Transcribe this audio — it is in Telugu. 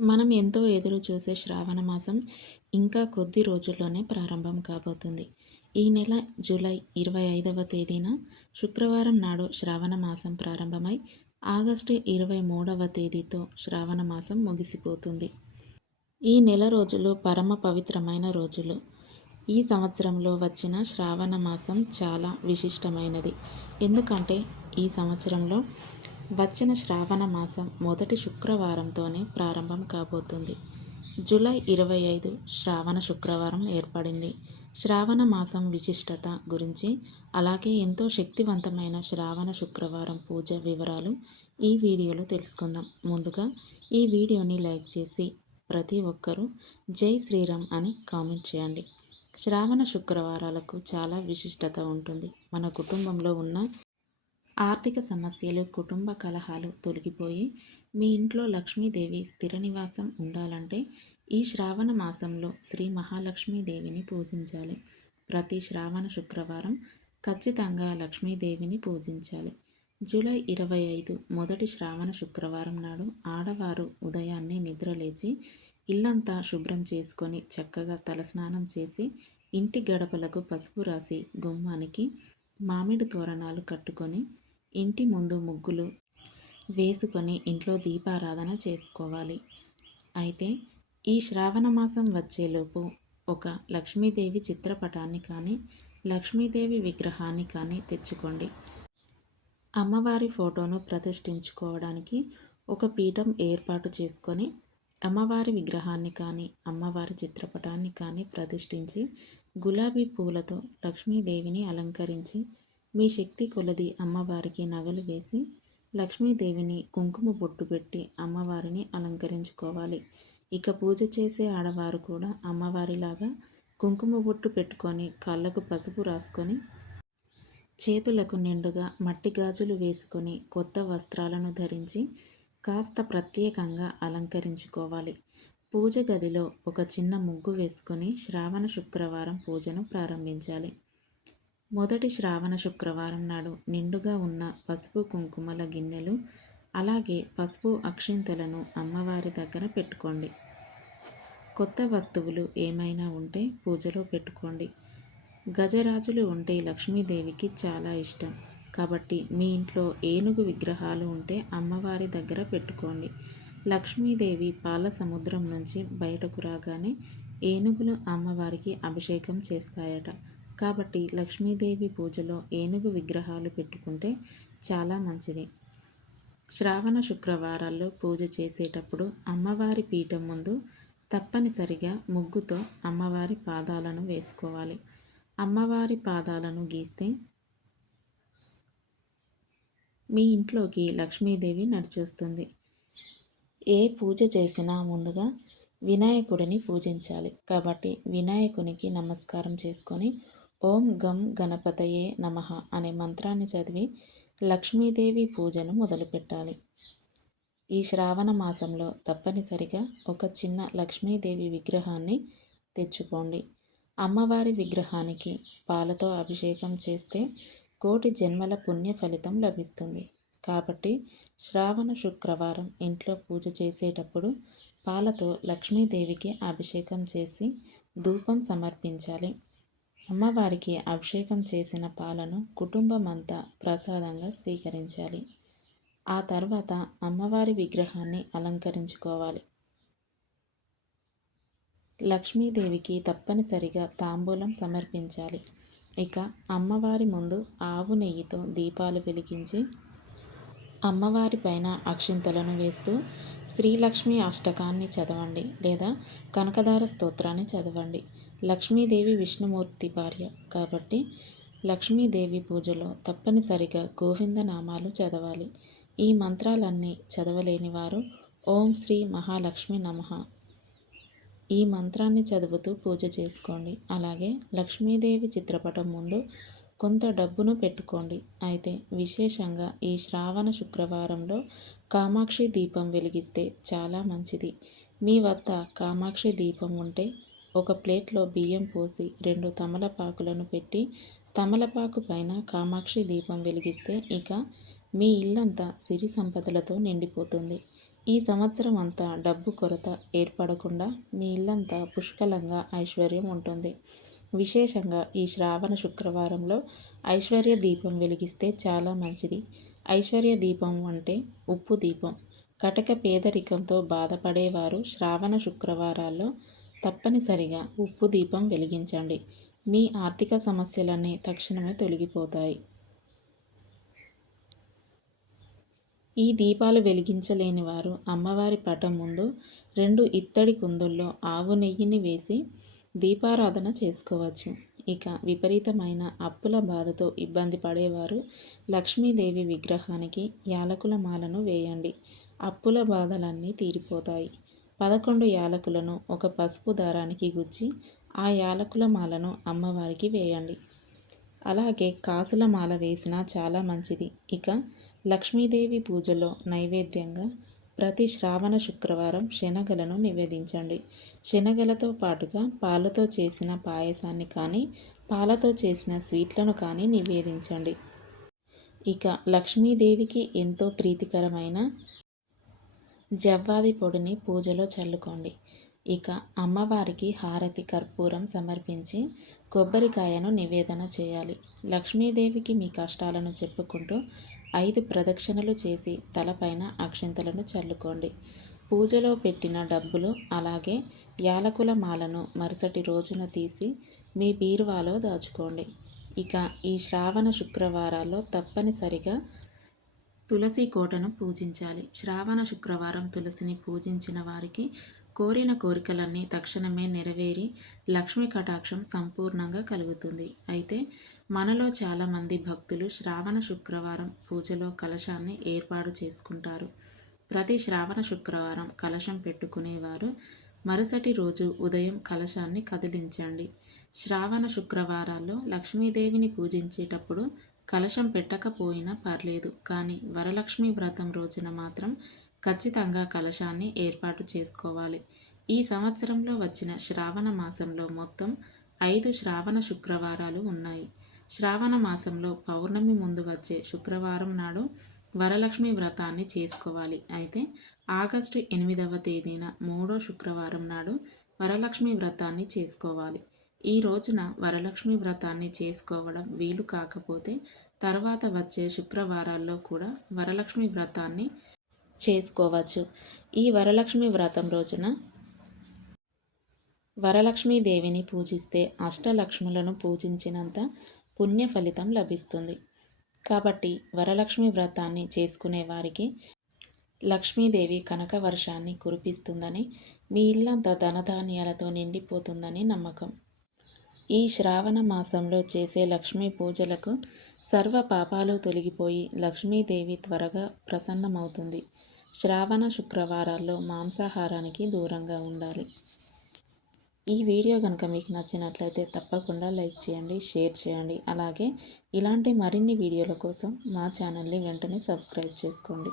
మనం ఎంతో ఎదురు చూసే శ్రావణ మాసం ఇంకా కొద్ది రోజుల్లోనే ప్రారంభం కాబోతుంది. ఈ నెల జూలై ఇరవై ఐదవ తేదీన శుక్రవారం నాడు శ్రావణ మాసం ప్రారంభమై ఆగస్టు ఇరవై మూడవ తేదీతో శ్రావణ మాసం ముగిసిపోతుంది. ఈ నెల రోజులు పరమ పవిత్రమైన రోజులు. ఈ సంవత్సరంలో వచ్చిన శ్రావణ మాసం చాలా విశిష్టమైనది. ఎందుకంటే ఈ సంవత్సరంలో వచ్చిన శ్రావణ మాసం మొదటి శుక్రవారంతోనే ప్రారంభం కాబోతుంది. జూలై ఇరవై ఐదు శ్రావణ శుక్రవారం ఏర్పడింది. శ్రావణ మాసం విశిష్టత గురించి అలాగే ఎంతో శక్తివంతమైన శ్రావణ శుక్రవారం పూజ వివరాలు ఈ వీడియోలో తెలుసుకుందాం. ముందుగా ఈ వీడియోని లైక్ చేసి ప్రతి ఒక్కరూ జై శ్రీరామ్ అని కామెంట్ చేయండి. శ్రావణ శుక్రవారాలకు చాలా విశిష్టత ఉంటుంది. మన కుటుంబంలో ఉన్న ఆర్థిక సమస్యలు కుటుంబ కలహాలు తొలగిపోయి మీ ఇంట్లో లక్ష్మీదేవి స్థిర నివాసం ఉండాలంటే ఈ శ్రావణ మాసంలో శ్రీ మహాలక్ష్మీదేవిని పూజించాలి. ప్రతి శ్రావణ శుక్రవారం ఖచ్చితంగా లక్ష్మీదేవిని పూజించాలి. జూలై ఇరవై ఐదు మొదటి శ్రావణ శుక్రవారం నాడు ఆడవారు ఉదయాన్నే నిద్రలేచి ఇల్లంతా శుభ్రం చేసుకొని చక్కగా తలస్నానం చేసి ఇంటి గడపలకు పసుపు రాసి గుమ్మానికి మామిడి తోరణాలు కట్టుకొని ఇంటి ముందు ముగ్గులు వేసుకొని ఇంట్లో దీపారాధన చేసుకోవాలి. అయితే ఈ శ్రావణ మాసం వచ్చేలోపు ఒక లక్ష్మీదేవి చిత్రపటాన్ని కానీ లక్ష్మీదేవి విగ్రహాన్ని కానీ తెచ్చుకోండి. అమ్మవారి ఫోటోను ప్రతిష్ఠించుకోవడానికి ఒక పీఠం ఏర్పాటు చేసుకొని అమ్మవారి విగ్రహాన్ని కానీ అమ్మవారి చిత్రపటాన్ని కానీ ప్రతిష్ఠించి గులాబీ పూలతో లక్ష్మీదేవిని అలంకరించి మీ శక్తి కొలది అమ్మవారికి నగలు వేసి లక్ష్మీదేవిని కుంకుమ బొట్టు పెట్టి అమ్మవారిని అలంకరించుకోవాలి. ఇక పూజ చేసే ఆడవారు కూడా అమ్మవారిలాగా కుంకుమ బొట్టు పెట్టుకొని కళ్ళకు పసుపు రాసుకొని చేతులకు నిండుగా మట్టి గాజులు వేసుకొని కొత్త వస్త్రాలను ధరించి కాస్త ప్రత్యేకంగా అలంకరించుకోవాలి. పూజ గదిలో ఒక చిన్న ముగ్గు వేసుకొని శ్రావణ శుక్రవారం పూజను ప్రారంభించాలి. మొదటి శ్రావణ శుక్రవారం నాడు నిండుగా ఉన్న పసుపు కుంకుమల గిన్నెలు అలాగే పసుపు అక్షింతలను అమ్మవారి దగ్గర పెట్టుకోండి. కొత్త వస్తువులు ఏమైనా ఉంటే పూజలో పెట్టుకోండి. గజరాజులు ఉంటే లక్ష్మీదేవికి చాలా ఇష్టం. కాబట్టి మీ ఇంట్లో ఏనుగు విగ్రహాలు ఉంటే అమ్మవారి దగ్గర పెట్టుకోండి. లక్ష్మీదేవి పాల సముద్రం నుంచి బయటకు రాగానే ఏనుగులు అమ్మవారికి అభిషేకం చేస్తాయట. కాబట్టి లక్ష్మీదేవి పూజలో ఏనుగు విగ్రహాలు పెట్టుకుంటే చాలా మంచిది. శ్రావణ శుక్రవారాల్లో పూజ చేసేటప్పుడు అమ్మవారి పీఠం ముందు తప్పనిసరిగా ముగ్గుతో అమ్మవారి పాదాలను వేసుకోవాలి. అమ్మవారి పాదాలను గీస్తే మీ ఇంట్లోకి లక్ష్మీదేవి నడిచొస్తుంది. ఏ పూజ చేసినా ముందుగా వినాయకుడిని పూజించాలి. కాబట్టి వినాయకునికి నమస్కారం చేసుకొని ఓం గం గణపతయే నమ అనే మంత్రాన్ని చదివి లక్ష్మీదేవి పూజను మొదలుపెట్టాలి. ఈ శ్రావణ మాసంలో తప్పనిసరిగా ఒక చిన్న లక్ష్మీదేవి విగ్రహాన్ని తెచ్చుకోండి. అమ్మవారి విగ్రహానికి పాలతో అభిషేకం చేస్తే కోటి జన్మల పుణ్య ఫలితం లభిస్తుంది. కాబట్టి శ్రావణ శుక్రవారం ఇంట్లో పూజ చేసేటప్పుడు పాలతో లక్ష్మీదేవికి అభిషేకం చేసి ధూపం సమర్పించాలి. అమ్మవారికి అభిషేకం చేసిన పాలను కుటుంబం అంతా ప్రసాదంగా స్వీకరించాలి. ఆ తర్వాత అమ్మవారి విగ్రహాన్ని అలంకరించుకోవాలి. లక్ష్మీదేవికి తప్పనిసరిగా తాంబూలం సమర్పించాలి. ఇక అమ్మవారి ముందు ఆవు నెయ్యితో దీపాలు వెలిగించి అమ్మవారి పైన అక్షింతలను వేస్తూ శ్రీలక్ష్మి అష్టకాన్ని చదవండి లేదా కనకదార స్తోత్రాన్ని చదవండి. లక్ష్మీదేవి విష్ణుమూర్తి భార్య. కాబట్టి లక్ష్మీదేవి పూజలో తప్పనిసరిగా గోవింద నామాలు చదవాలి. ఈ మంత్రాలన్నీ చదవలేని వారు ఓం శ్రీ మహాలక్ష్మి నమ. ఈ మంత్రాన్ని చదువుతూ పూజ చేసుకోండి. అలాగే లక్ష్మీదేవి చిత్రపటం ముందు కొంత డబ్బును పెట్టుకోండి. అయితే విశేషంగా ఈ శ్రావణ శుక్రవారంలో కామాక్షి దీపం వెలిగిస్తే చాలా మంచిది. మీ వద్ద కామాక్షి దీపం ఉంటే ఒక ప్లేట్లో బియ్యం పోసి రెండు తమలపాకులను పెట్టి తమలపాకు పైన కామాక్షి దీపం వెలిగిస్తే ఇక మీ ఇల్లంతా సిరి సంపదలతో నిండిపోతుంది. ఈ సంవత్సరం అంతా డబ్బు కొరత ఏర్పడకుండా మీ ఇల్లంతా పుష్కలంగా ఐశ్వర్యం ఉంటుంది. విశేషంగా ఈ శ్రావణ శుక్రవారంలో ఐశ్వర్య దీపం వెలిగిస్తే చాలా మంచిది. ఐశ్వర్య దీపం అంటే ఉప్పు దీపం. కటక పేదరికంతో బాధపడేవారు శ్రావణ శుక్రవారాల్లో తప్పనిసరిగా ఉప్పు దీపం వెలిగించండి. మీ ఆర్థిక సమస్యలన్నీ తక్షణమే తొలగిపోతాయి. ఈ దీపాలు వెలిగించలేని వారు అమ్మవారి పటం ముందు రెండు ఇత్తడి కుందుల్లో ఆవు నెయ్యిని వేసి దీపారాధన చేసుకోవచ్చు. ఇక విపరీతమైన అప్పుల బాధతో ఇబ్బంది పడేవారు లక్ష్మీదేవి విగ్రహానికి యాలకుల మాలను వేయండి. అప్పుల బాధలన్నీ తీరిపోతాయి. పదకొండు యాలకులను ఒక పసుపు దారానికి గుచ్చి ఆ యాలకుల మాలను అమ్మవారికి వేయండి. అలాగే కాసుల మాల వేసినా చాలా మంచిది. ఇక లక్ష్మీదేవి పూజలో నైవేద్యంగా ప్రతి శ్రావణ శుక్రవారం శనగలను నివేదించండి. శనగలతో పాటుగా పాలతో చేసిన పాయసాన్ని కానీ పాలతో చేసిన స్వీట్లను కానీ నివేదించండి. ఇక లక్ష్మీదేవికి ఎంతో ప్రీతికరమైన జవ్వాది పొడిని పూజలో చల్లుకోండి. ఇక అమ్మవారికి హారతి కర్పూరం సమర్పించి కొబ్బరికాయను నివేదన చేయాలి. లక్ష్మీదేవికి మీ కష్టాలను చెప్పుకుంటూ ఐదు ప్రదక్షిణలు చేసి తలపైన అక్షింతలను చల్లుకోండి. పూజలో పెట్టిన డబ్బులు అలాగే యాలకుల మాలను మరుసటి రోజున తీసి మీ బీరువాలో దాచుకోండి. ఇక ఈ శ్రావణ శుక్రవారాల్లో తప్పనిసరిగా తులసి కోటను పూజించాలి. శ్రావణ శుక్రవారం తులసిని పూజించిన వారికి కోరిన కోరికలన్నీ తక్షణమే నెరవేరి లక్ష్మీ కటాక్షం సంపూర్ణంగా కలుగుతుంది. అయితే మనలో చాలామంది భక్తులు శ్రావణ శుక్రవారం పూజలో కలశాన్ని ఏర్పాటు చేసుకుంటారు. ప్రతి శ్రావణ శుక్రవారం కలశం పెట్టుకునేవారు. మరుసటి రోజు ఉదయం కలశాన్ని కదిలించండి. శ్రావణ శుక్రవారాల్లో లక్ష్మీదేవిని పూజించేటప్పుడు కలశం పెట్టకపోయినా పర్లేదు కానీ వరలక్ష్మి వ్రతం రోజున మాత్రం ఖచ్చితంగా కలశాన్ని ఏర్పాటు చేసుకోవాలి. ఈ సంవత్సరంలో వచ్చిన శ్రావణ మాసంలో మొత్తం ఐదు శ్రావణ శుక్రవారాలు ఉన్నాయి. శ్రావణ మాసంలో పౌర్ణమి ముందు వచ్చే శుక్రవారం నాడు వరలక్ష్మి వ్రతాన్ని చేసుకోవాలి. అయితే ఆగస్టు ఎనిమిదవ తేదీన మూడో శుక్రవారం నాడు వరలక్ష్మి వ్రతాన్ని చేసుకోవాలి. ఈ రోజున వరలక్ష్మి వ్రతాన్ని చేసుకోవడం వీలు కాకపోతే తర్వాత వచ్చే శుక్రవారాల్లో కూడా వరలక్ష్మి వ్రతాన్ని చేసుకోవచ్చు. ఈ వరలక్ష్మి వ్రతం రోజున వరలక్ష్మీదేవిని పూజిస్తే అష్టలక్ష్ములను పూజించినంత పుణ్య ఫలితం లభిస్తుంది. కాబట్టి వరలక్ష్మి వ్రతాన్ని చేసుకునే వారికి లక్ష్మీదేవి కనక వర్షాన్ని కురిపిస్తుందని మీ ఇల్లంతా ధనధాన్యాలతో నిండిపోతుందని నమ్మకం. ఈ శ్రావణ మాసంలో చేసే లక్ష్మీ పూజలకు సర్వ పాపాలు తొలగిపోయి లక్ష్మీదేవి త్వరగా ప్రసన్నమవుతుంది. శ్రావణ శుక్రవారాల్లో మాంసాహారానికి దూరంగా ఉండాలి. ఈ వీడియో కనుక మీకు నచ్చినట్లయితే తప్పకుండా లైక్ చేయండి షేర్ చేయండి. అలాగే ఇలాంటి మరిన్ని వీడియోల కోసం మా ఛానల్ని వెంటనే సబ్స్క్రైబ్ చేసుకోండి.